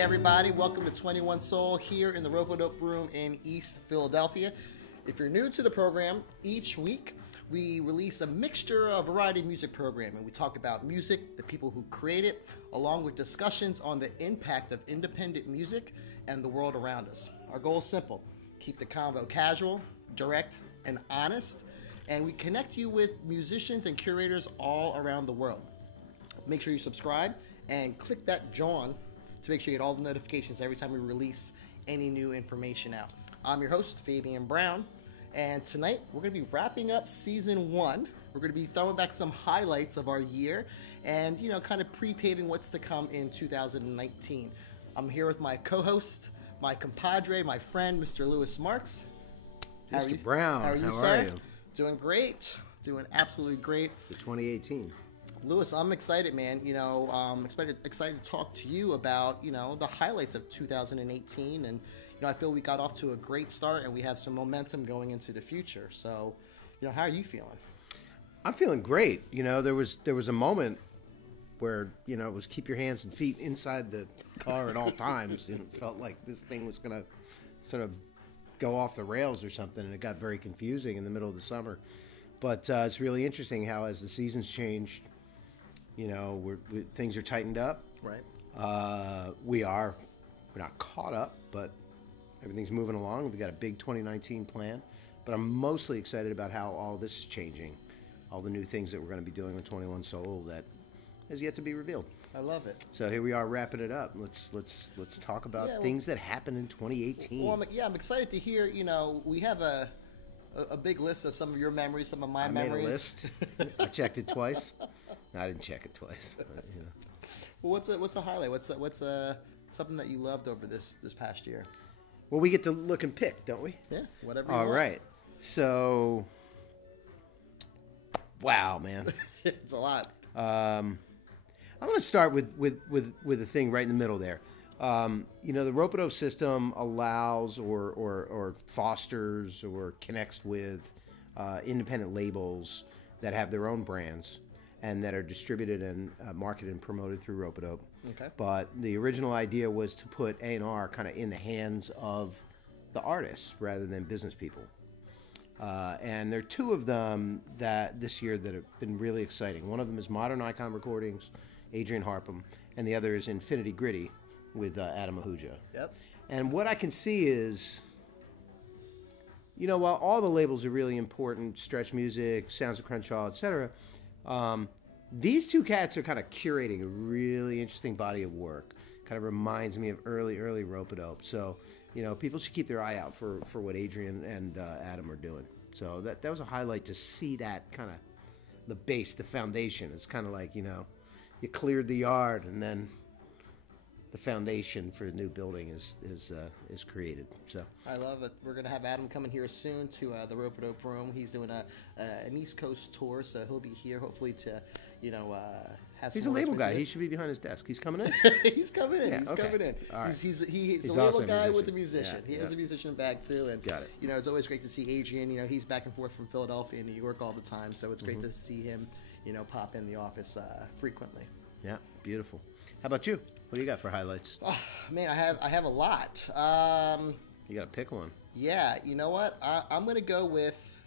Hey everybody, welcome to 21 Soul here in the Ropeadope room in East Philadelphia. If you're new to the program, each week we release a mixture of variety of music programming. We talk about music, the people who create it, along with discussions on the impact of independent music and the world around us. Our goal is simple: keep the convo casual, direct, and honest, and we connect you with musicians and curators all around the world. Make sure you subscribe and click that John to make sure you get all the notifications every time we release any new information out. I'm your host, Fabian Brown, and tonight we're going to be wrapping up season 1. We're going to be throwing back some highlights of our year and, kind of pre-paving what's to come in 2019. I'm here with my co-host, my compadre, my friend, Mr. Lewis Marks. Mr. Brown, how are you? Doing great. Doing absolutely great. For 2018. Lewis, I'm excited, man. Excited to talk to you about, the highlights of 2018. And, I feel we got off to a great start and we have some momentum going into the future. So, how are you feeling? I'm feeling great. There was a moment where, it was keep your hands and feet inside the car at all times. And it felt like this thing was going to sort of go off the rails or something. And it got very confusing in the middle of the summer. But it's really interesting how as the seasons changed, things are tightened up. Right. We're not caught up, but everything's moving along. We've got a big 2019 plan, but I'm mostly excited about how all this is changing, all the new things that we're going to be doing with 21 Soul that has yet to be revealed. I love it. So here we are wrapping it up. Let's talk about things that happened in 2018. Well, I'm excited to hear. We have a big list of some of your memories, some of my memories. I made a list. I checked it twice. No, I didn't check it twice. But, Well, what's a highlight? What's something that you loved over this past year? Well, we get to look and pick, don't we? Yeah, whatever you want. want. All right. So, wow, man. It's a lot. I'm going to start with a thing right in the middle there. The Ropeadope system allows or fosters or connects with independent labels that have their own brands and that are distributed and marketed and promoted through Ropeadope. Okay. But the original idea was to put A&R kind of in the hands of the artists rather than business people. And there are two of them that this year that have been really exciting. One of them is Modern Icon Recordings, Adrian Harpham, and the other is Infinity Gritty with Adam Ahuja. Yep. And what I can see is, while all the labels are really important, Stretch Music, Sounds of Crenshaw, etc., these two cats are kind of curating a really interesting body of work. Kind of reminds me of early Ropeadope. So, people should keep their eye out for what Adrian and Adam are doing. So that was a highlight to see that kind of the base, the foundation. It's kind of like, you cleared the yard and then the foundation for the new building is created. So I love it. We're gonna have Adam coming here soon to the Ropeadope room. He's doing an East Coast tour, so he'll be here hopefully to have. He's a label guy. He should be behind his desk. He's coming in. He's coming in. Yeah, He's okay. coming in. All right. He's a also label a guy musician. with a musician. Yeah, He has a musician bag too, and got it. It's always great to see Adrian. He's back and forth from Philadelphia and New York all the time, so it's great to see him, pop in the office frequently. Yeah, beautiful. How about you? What do you got for highlights? Oh, man, I have a lot. You got to pick one. Yeah, you know what? I'm gonna go with.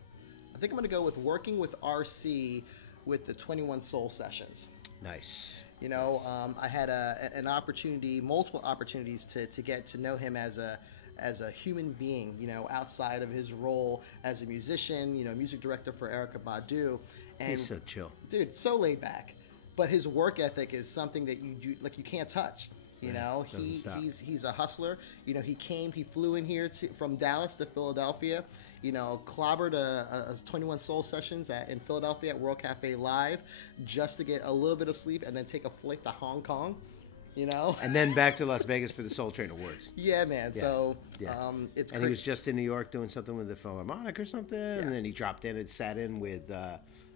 I think I'm gonna go with working with RC with the 21 Soul sessions. Nice. I had an opportunity, multiple opportunities to get to know him as a human being. Outside of his role as a musician. Music director for Erykah Badu. And He's so chill, dude. So laid back. But his work ethic is something that you can't touch. He's a hustler. He flew in here from Dallas to Philadelphia. Clobbered a 21 Soul sessions in Philadelphia at World Cafe Live just to get a little bit of sleep and then take a flight to Hong Kong. And then back to Las Vegas for the Soul Train Awards. Yeah, man. Yeah. So Yeah. it's and he was just in New York doing something with the Philharmonic or something, and then he dropped in and sat in with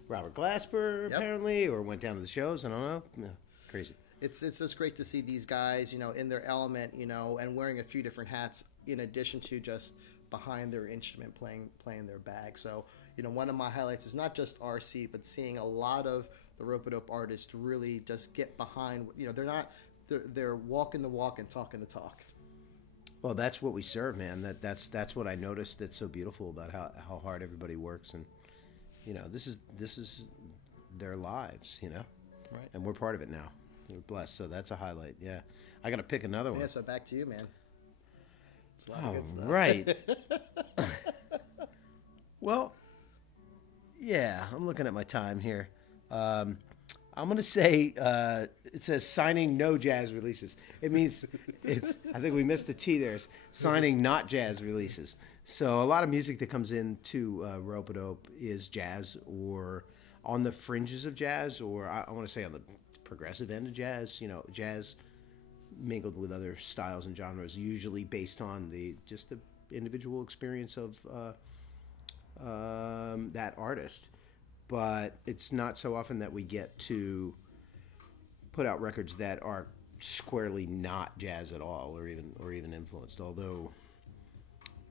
Robert Glasper apparently, or went down to the shows. I don't know. Yeah, crazy. It's just great to see these guys, in their element, and wearing a few different hats in addition to just behind their instrument playing their bag. So, one of my highlights is not just RC, but seeing a lot of the Ropeadope artists really just get behind, they're not they're walking the walk and talking the talk. Well, that's what we serve, man. That's what I noticed that's so beautiful about how hard everybody works, and this is their lives, Right. And we're part of it now. We're blessed, so that's a highlight. Yeah, I got to pick another one. Yeah, so back to you, man. It's a lot of good stuff. Right. Well, yeah, I'm looking at my time here. I'm going to say it says signing no jazz releases. It means I think we missed the T there. It's signing not jazz releases. So a lot of music that comes into Ropeadope is jazz or on the fringes of jazz, or I want to say on the progressive end of jazz, jazz mingled with other styles and genres, usually based on the individual experience of that artist. But it's not so often that we get to put out records that are squarely not jazz at all, or even influenced. Although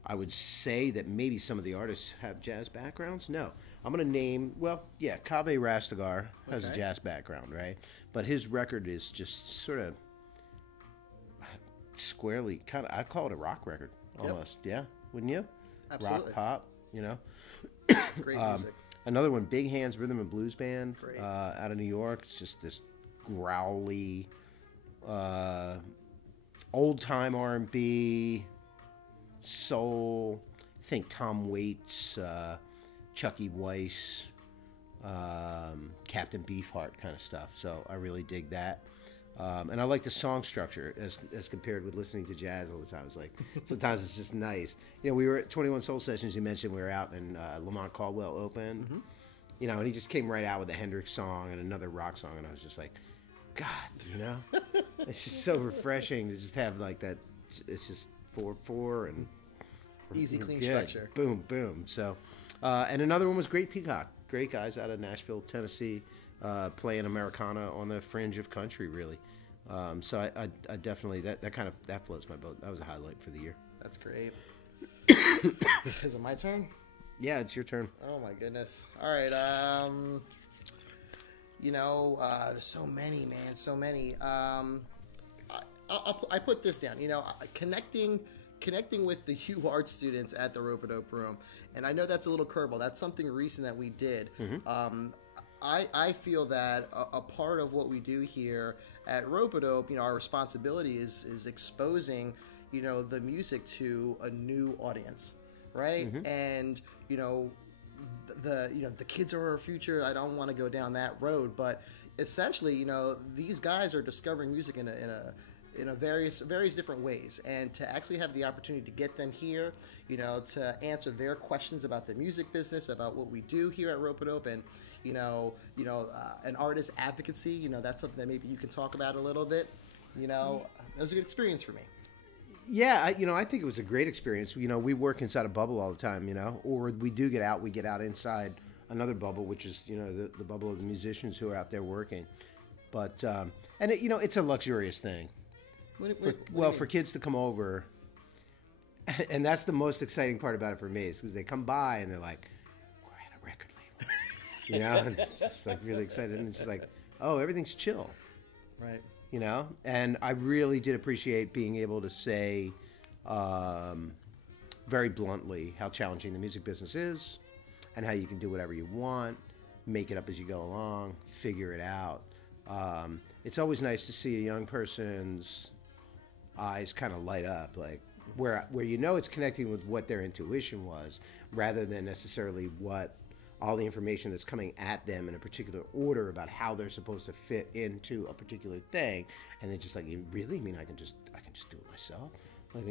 I would say that maybe some of the artists have jazz backgrounds. No, I'm going to name. Well, yeah, Kaveh Rastegar has a jazz background, right? But his record is just sort of squarely I call it a rock record almost. Yep. Yeah, wouldn't you? Absolutely. Rock pop, Great music. Another one, Big Hands Rhythm and Blues Band, Great. Out of New York. It's just this growly, old time R&B, soul. Think Tom Waits, Chucky Weiss, Captain Beefheart kind of stuff. So I really dig that. And I like the song structure as compared with listening to jazz all the time. It's like sometimes it's just nice. We were at 21 Soul Sessions. You mentioned we were out in Lamont Caldwell opened. Mm-hmm. And he just came right out with a Hendrix song and another rock song, and I was just like, God, it's just so refreshing to just have like that. It's just 4/4 and easy, clean structure. Boom, boom. So, and another one was Great Peacock. Great guys out of Nashville, Tennessee. Playing Americana on the fringe of country, really. So I definitely that floats my boat. That was a highlight for the year. That's great. Is it my turn? Yeah, it's your turn. Oh my goodness. All right. There's so many, man. So many. I put this down. Connecting with the Hugh Art students at the Ropeadope Room, and I know that's a little curveball. That's something recent that we did. Mm-hmm. I feel that a part of what we do here at Ropeadope, our responsibility is exposing, the music to a new audience, right? Mm-hmm. And the kids are our future. I don't want to go down that road, but essentially, these guys are discovering music in a various different ways, and to actually have the opportunity to get them here, to answer their questions about the music business, about what we do here at Ropeadope, and an artist advocacy, that's something that maybe you can talk about a little bit. That was a good experience for me. Yeah, I think it was a great experience. We work inside a bubble all the time, or we get out inside another bubble, which is, the bubble of the musicians who are out there working. But, it's a luxurious thing. For kids to come over, and that's the most exciting part about it for me, is because they come by and they're like, we're at a record label. And it's just like really excited, and it's just like, oh, everything's chill. Right. And I really did appreciate being able to say very bluntly how challenging the music business is, and how you can do whatever you want, make it up as you go along, figure it out. It's always nice to see a young person's eyes kind of light up, like where it's connecting with what their intuition was, rather than necessarily what all the information that's coming at them in a particular order about how they're supposed to fit into a particular thing, and they're just like, you really mean I can just do it myself? Like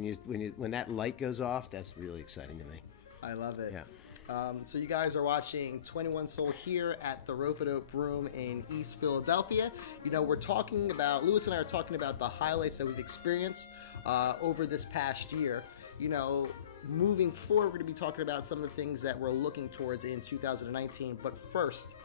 when that light goes off, that's really exciting to me. I love it. Yeah. So you guys are watching 21 Soul here at the Ropeadope Room in East Philadelphia. We're talking about, Lewis and I are talking about the highlights that we've experienced over this past year. Moving forward, we're going to be talking about some of the things that we're looking towards in 2019. But first,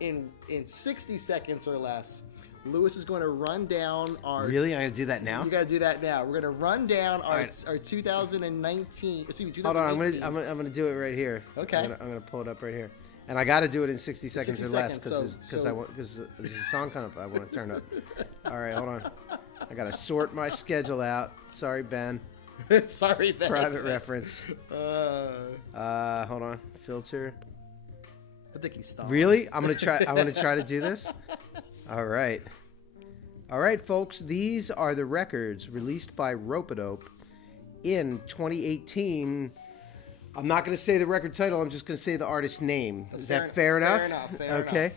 in 60 seconds or less, Lewis is going to run down our... Really? I got to do that now? You got to do that now. We're going to run down our 2019... Excuse me, 2018. Hold on, I'm going to do it right here. Okay. I'm going to pull it up right here. And I got to do it in 60 seconds or less, because there's a song coming up I want to turn up. All right, hold on. I got to sort my schedule out. Sorry, Ben. Sorry, Ben. Private reference. Hold on. Filter. I think he stopped. Really? I'm going to try to do this. All right. All right, folks. These are the records released by Ropeadope in 2018. I'm not going to say the record title. I'm just going to say the artist's name. Is that fair enough? Fair enough. Okay.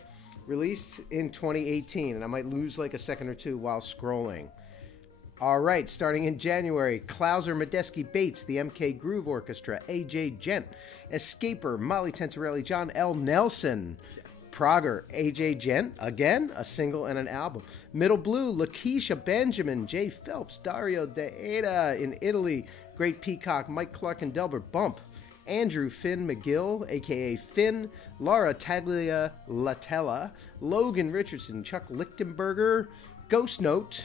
Released in 2018, and I might lose like a second or two while scrolling. All right, starting in January, Clouser, Medeski, Bates, the MK Groove Orchestra, AJ Gent, Escaper, Molly Tentarelli, John L. Nelson, Prager, AJ Gent, again, a single and an album. Middle Blue, Lakeisha Benjamin, Jay Phelps, Dario De Ada in Italy, Great Peacock, Mike Clark and Delbert Bump, Andrew Finn McGill, a.k.a. Finn, Laura Taglia Latella, Logan Richardson, Chuck Lichtenberger, Ghost Note,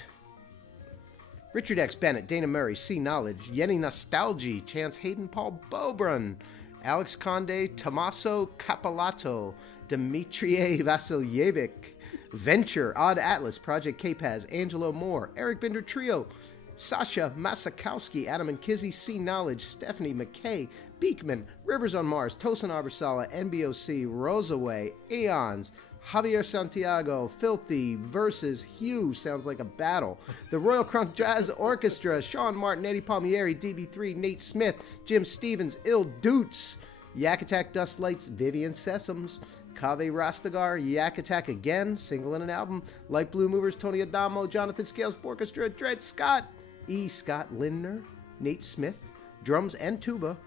Richard X. Bennett, Dana Murray, C. Knowledge, Yenny Nostalgia, Chance Hayden, Paul Bobrun, Alex Conde, Tommaso Capolato, Dmitry Vasilyevic, Venture, Odd Atlas, Project K-Paz, Angelo Moore, Eric Binder Trio, Sasha Masakowski, Adam and Kizzie, C. Knowledge, Stephanie McKay, Beekman, Rivers on Mars, Tosin Arbasala, NBOC, Rosaway, Aeons, Javier Santiago, Filthy, Versus, Hugh, sounds like a battle, the Royal Crunk Jazz Orchestra, Sean Martin, Eddie Palmieri, DB3, Nate Smith, Jim Stevens, Il Doots, Yak Attack Dust Lights, Vivian Sessoms, Kaveh Rastagar, Yak Attack again, single and an album, Light Blue Movers, Tony Adamo, Jonathan Scales Orchestra, Dred Scott, E. Scott Lindner, Nate Smith, drums and tuba,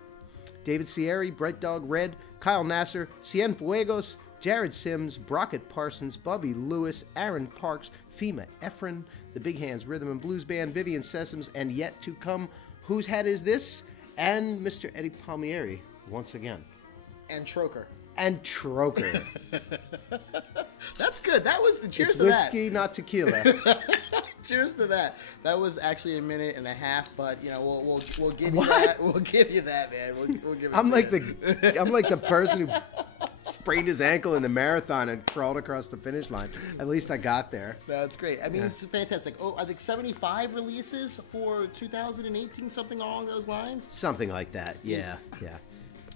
David Sierri, Bright Dog Red, Kyle Nasser, Cienfuegos, Jared Sims, Brockett Parsons, Bubby Lewis, Aaron Parks, Fema Efren, the Big Hands Rhythm and Blues Band, Vivian Sessoms, and yet to come, Whose Hat Is This? And Mr. Eddie Palmieri, once again. And Troker. And Troker. That's good. That was the cheers it's to that. whiskey, not tequila. Cheers to that. That was actually a minute and a half, but you know we'll give you that. We'll give you that, man. We'll give it. I'm like you. the person who sprained his ankle in the marathon and crawled across the finish line. At least I got there. That's great. I mean, It's fantastic. Oh, I think 75 releases for 2018, something along those lines. Something like that. Yeah.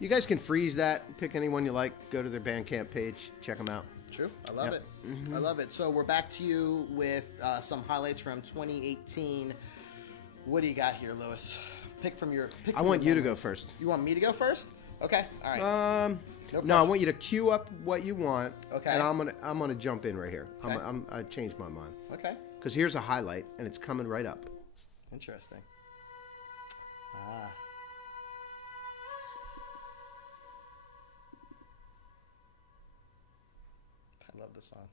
You guys can freeze that. Pick anyone you like. Go to their Bandcamp page. Check them out. True. I love it. Mm-hmm. I love it. So we're back to you with some highlights from 2018. What do you got here, Lewis? I want you to go first. You want me to go first? Okay. All right. No, I want you to queue up what you want. Okay. And I'm gonna jump in right here. Okay. I changed my mind. Okay. Because here's a highlight, and it's coming right up. Interesting. I love this song.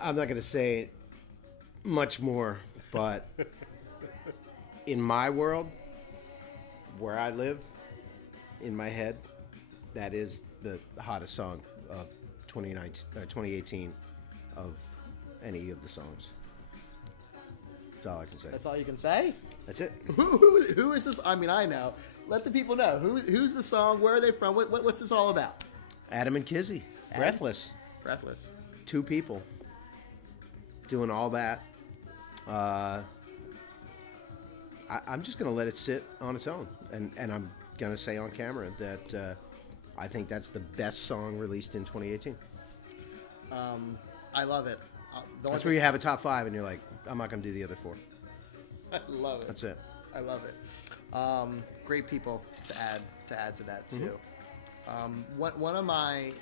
I'm not going to say much more, but in my world, where I live, in my head, that is the hottest song of 2018 of any of the songs. That's all I can say. That's all you can say? That's it. Who is this? I mean, I know. Let the people know. Who's the song? Where are they from? What's this all about? Adam and Kizzie. Breathless. Breathless. 2 people doing all that. I'm just going to let it sit on its own. And I'm going to say on camera that I think that's the best song released in 2018. I love it. That's where you have a top 5 and you're like, I'm not going to do the other 4. I love it. That's it. I love it. Great people to add to that too. One of my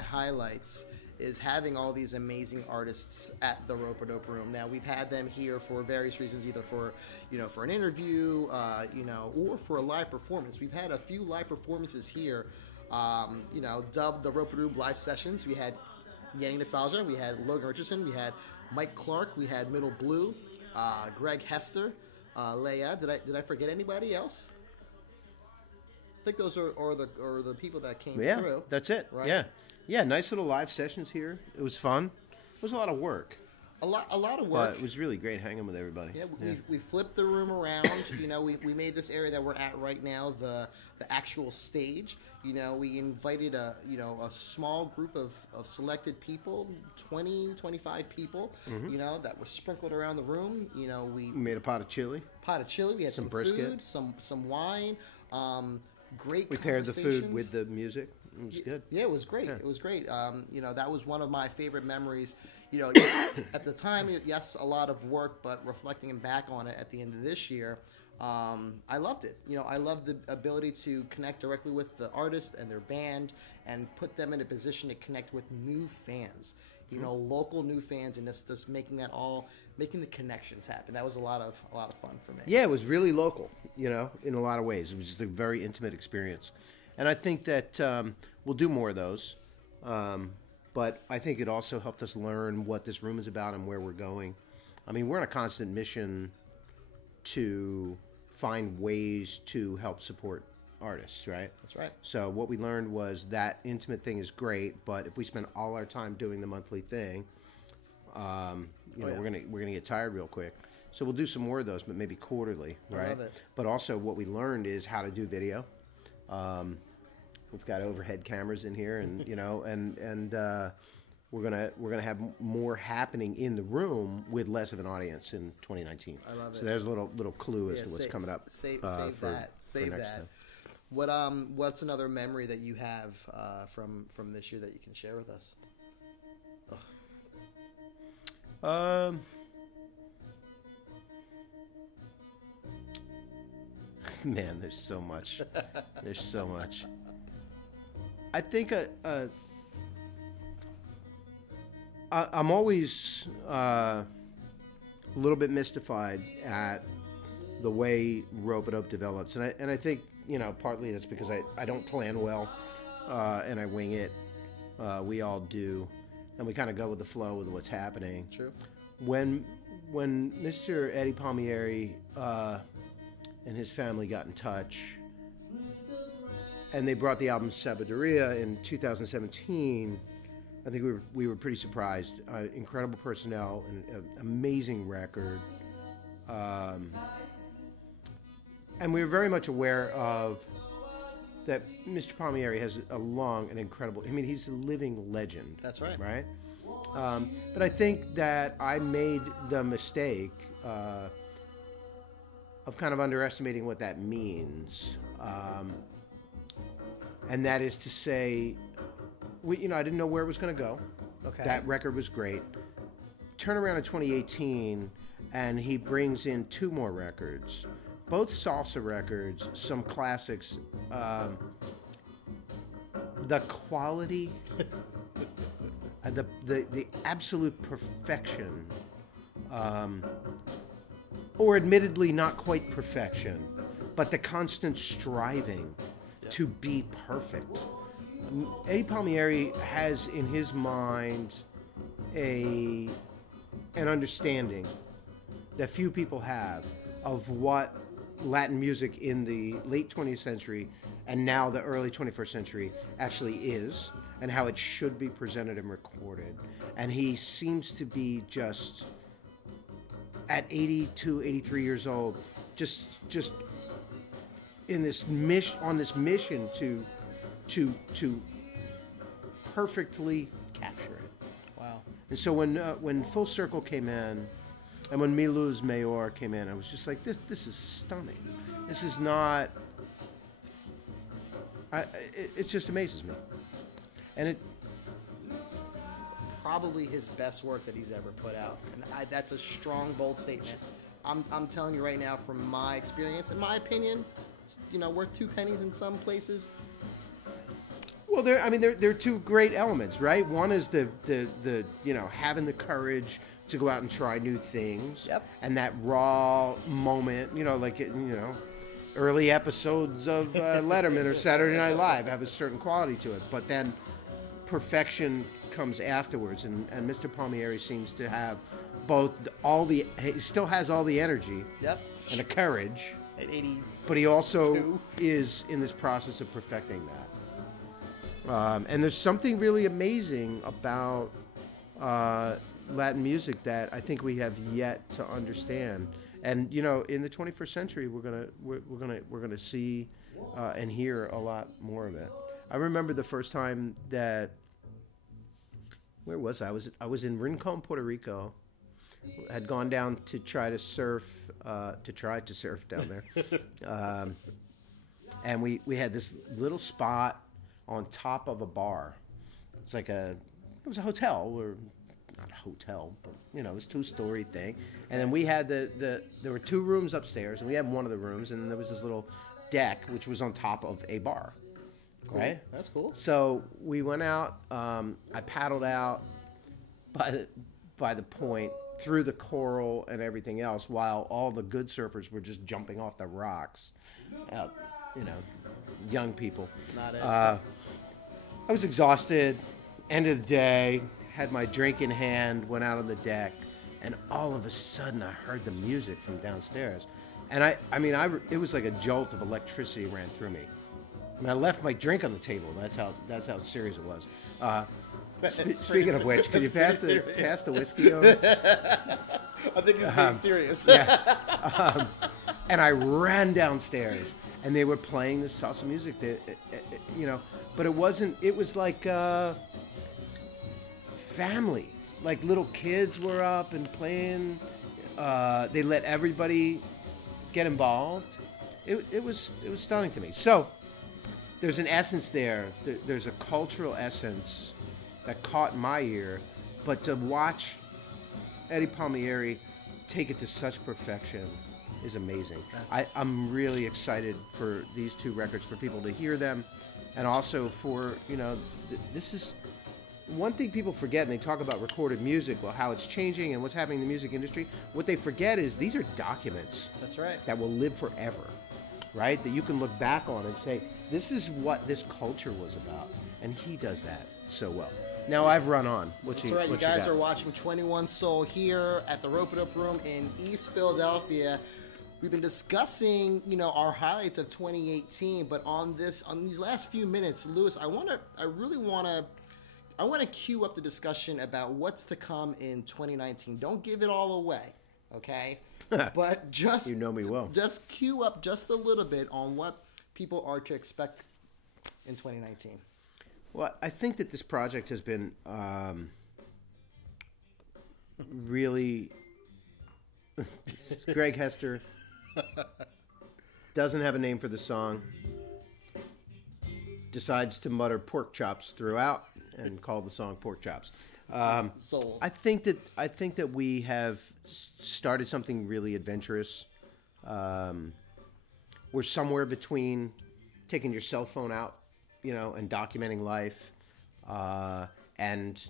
highlights is having all these amazing artists at the Ropeadope Room. Now we've had them here for various reasons, either for for an interview, or for a live performance. We've had a few live performances here, dubbed the Ropeadope Live Sessions. We had Yanni Nostalgia, we had Logan Richardson, we had Mike Clark, we had Middle Blue, Greg Hester, Leia. Did I forget anybody else? I think those are the people that came through. Yeah, that's it. Right? Yeah. Nice little live sessions here. It was fun. It was a lot of work. A lot of work. But it was really great hanging with everybody. Yeah, we flipped the room around. We made this area that we're at right now the actual stage. We invited a small group of selected people, 20, 25 people, that were sprinkled around the room. We made a pot of chili. We had some brisket, food, some wine. Great. We paired the food with the music. It was good. Yeah, it was great. Yeah. It was great. That was one of my favorite memories. At the time, yes, a lot of work, but reflecting back on it at the end of this year, I loved it. I loved the ability to connect directly with the artist and their band and put them in a position to connect with new fans. Local new fans, and just making the connections happen. That was a lot of fun for me. Yeah, it was really local, in a lot of ways. It was just a very intimate experience. And I think that we'll do more of those. But I think it also helped us learn what this room is about and where we're going. I mean, we're on a constant mission to find ways to help support artists, right? That's right. So what we learned was that intimate thing is great, but if we spend all our time doing the monthly thing, we're gonna get tired real quick. So we'll do some more of those, but maybe quarterly, right? I love it. But also what we learned is how to do video. We've got overhead cameras in here, and we're gonna have more happening in the room with less of an audience in 2019. I love it. So there's a little clue as to what's coming up. Save that. What's another memory that you have from this year that you can share with us? Man, there's so much. There's so much. I think I'm always a little bit mystified at the way Ropeadope develops, and I think partly that's because I don't plan well, and I wing it. We all do, and we kind of go with the flow with what's happening. True. When Mr. Eddie Palmieri and his family got in touch, and they brought the album Sabiduria in 2017, I think we were pretty surprised. Incredible personnel, an amazing record. And we were very much aware of that Mr. Palmieri has a long and incredible, he's a living legend. That's right. Right? But I think that I made the mistake of kind of underestimating what that means. And that is to say, I didn't know where it was going to go. Okay. That record was great. Turn around in 2018, and he brings in 2 more records, both salsa records, some classics. The quality, the absolute perfection, or admittedly not quite perfection, but the constant striving to be perfect. Eddie Palmieri has in his mind an understanding that few people have of what Latin music in the late 20th century and now the early 21st century actually is, and how it should be presented and recorded. And he seems to be just at 82, 83 years old, just in this mission to perfectly capture it. Wow. And so when Full Circle came in, and when Milu's Mayor came in, I was just like, this is stunning. This is not. It just amazes me, and it. Probably his best work that he's ever put out, and that's a strong, bold statement. I'm telling you right now, from my experience, in my opinion, it's, worth 2 pennies in some places. Well, there are two great elements, right? One is the having the courage to go out and try new things. Yep. And that raw moment, early episodes of Letterman or Saturday Night Live have a certain quality to it, but then perfection comes afterwards, and Mr. Palmieri seems to have both he still has all the energy. Yep. And the courage. At 80. But he also is in this process of perfecting that. And there's something really amazing about Latin music that I think we have yet to understand. And in the 21st century, we're gonna see and hear a lot more of it. I remember the first time that. Where was I? I was in Rincon, Puerto Rico. Had gone down to try to surf down there, and we had this little spot on top of a bar. It was a hotel, or not a hotel, but it was a 2-story thing. And then we had there were 2 rooms upstairs, and we had one of the rooms, and there was this little deck which was on top of a bar. Cool. Right? That's cool. So we went out. I paddled out by the point through the coral and everything else, while all the good surfers were just jumping off the rocks. Young people. Not it. I was exhausted. End of the day. Had my drink in hand. Went out on the deck, and all of a sudden I heard the music from downstairs, and it was like a jolt of electricity ran through me. I left my drink on the table. That's how serious it was. Speaking of which, could you pass the whiskey over? I think it's being serious. Yeah. And I ran downstairs, and they were playing this salsa music. But it wasn't. It was like family. Like little kids were up and playing. They let everybody get involved. It was stunning to me. So. There's an essence there. There's a cultural essence that caught my ear. But to watch Eddie Palmieri take it to such perfection is amazing. I'm really excited for these 2 records, for people to hear them. And also for, this is one thing people forget, and they talk about recorded music, well, how it's changing and what's happening in the music industry. What they forget is these are documents. That's right. That will live forever. Right? That you can look back on and say, this is what this culture was about. And he does that so well. Now I've run on. That's right. You guys are watching 21 Soul here at the Ropeadope Room in East Philadelphia. We've been discussing, our highlights of 2018, but on these last few minutes, Louis, I want to cue up the discussion about what's to come in 2019. Don't give it all away, okay? But just you know me well. Just cue up just a little bit on what people are to expect in 2019. Well, I think that this project has been really Greg Hester doesn't have a name for the song. Decides to mutter pork chops throughout and call the song Pork Chops. Sold. I think that we have started something really adventurous. We're somewhere between taking your cell phone out, and documenting life, and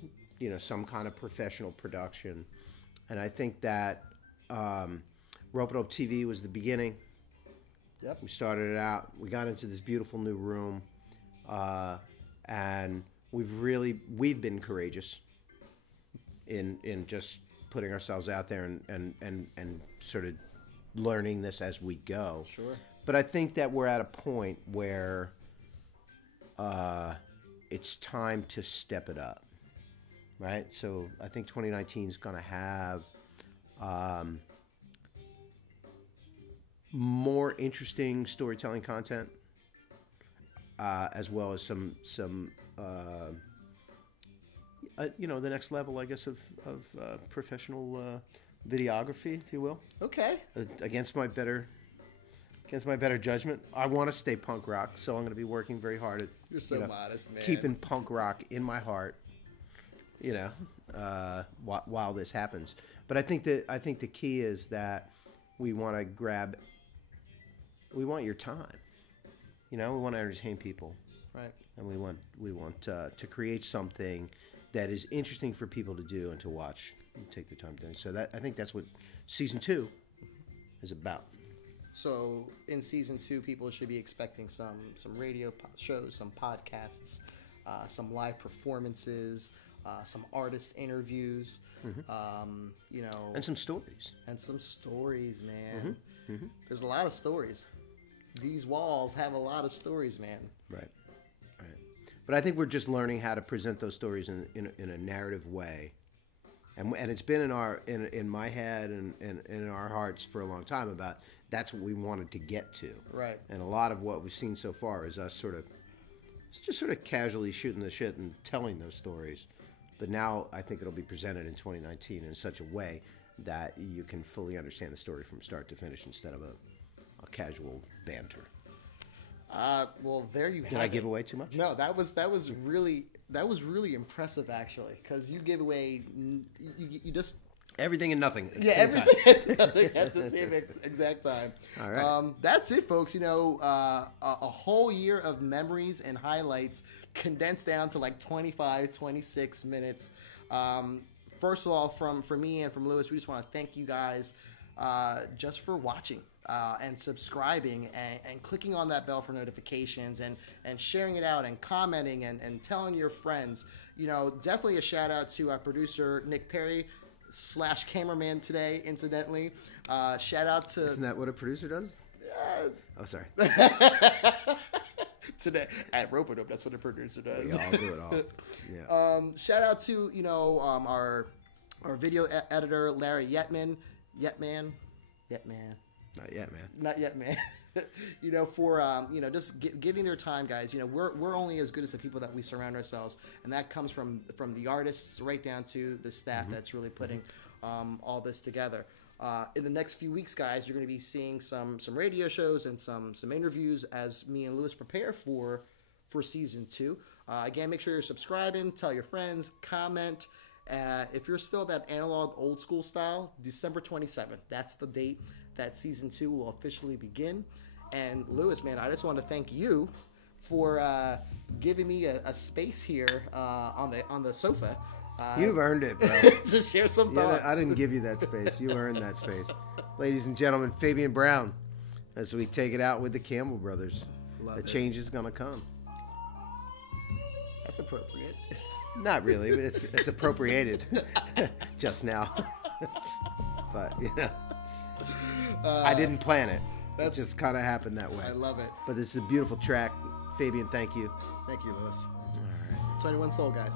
some kind of professional production. And I think that Ropeadope TV was the beginning. Yep. We started it out. We got into this beautiful new room, and we've been courageous in just putting ourselves out there and sort of learning this as we go. Sure. But I think that we're at a point where it's time to step it up, right? So I think 2019 is going to have more interesting storytelling content, as well as some the next level, I guess, of professional videography, if you will. Okay. Against my better judgment, I want to stay punk rock, so I'm going to be working very hard at. You're so modest, man. Keeping punk rock in my heart, while this happens. But I think the key is that we want your time. We want to entertain people, right? And we want to create something that is interesting for people to do and to watch and take the time to do. So I think that's what season 2 is about. So in season 2, people should be expecting some radio shows, some podcasts, some live performances, some artist interviews, and some stories. And some stories, man. Mm-hmm. Mm-hmm. There's a lot of stories. These walls have a lot of stories, man. Right. But I think we're just learning how to present those stories in a narrative way, and it's been in my head and in our hearts for a long time about that's what we wanted to get to. Right. And a lot of what we've seen so far is us sort of casually shooting the shit and telling those stories. But now I think it'll be presented in 2019 in such a way that you can fully understand the story from start to finish instead of a casual banter. Well, there you have it. Did I give away too much? No, that was really impressive, actually, because you gave away you just everything and nothing. At the same everything time. and nothing at the same exact time. All right, that's it, folks. A whole year of memories and highlights condensed down to like 25, 26 minutes. First of all, from me and from Lewis, we just want to thank you guys just for watching. And subscribing and clicking on that bell for notifications and sharing it out and commenting and telling your friends. Definitely a shout out to our producer Nick Perri / cameraman today, incidentally. Shout out to... Isn't that what a producer does? Oh, sorry. Today at Ropeadope, that's what a producer does. We all do it all. Yeah. Shout out to our video editor Larry Yetman. Not yet, man. Not yet, man. For just giving their time, guys. We're only as good as the people that we surround ourselves, and that comes from the artists right down to the staff that's really putting all this together. In the next few weeks, guys, you're going to be seeing some radio shows and some interviews as me and Lewis prepare for season 2. Again, make sure you're subscribing, tell your friends, comment. If you're still that analog old school style, December 27th, that's the date that season 2 will officially begin. And Lewis, man, I just want to thank you for giving me a space here on the sofa. You've earned it, bro. To share some thoughts. I didn't give you that space. You earned that space. Ladies and gentlemen, Fabian Brown, as we take it out with the Campbell brothers. The change is going to come. That's appropriate. Not really. It's appropriated just now. But, I didn't plan it. It just kind of happened that way. I love it. But this is a beautiful track. Fabian, thank you. Thank you, Lewis. All right. 21 Soul, guys.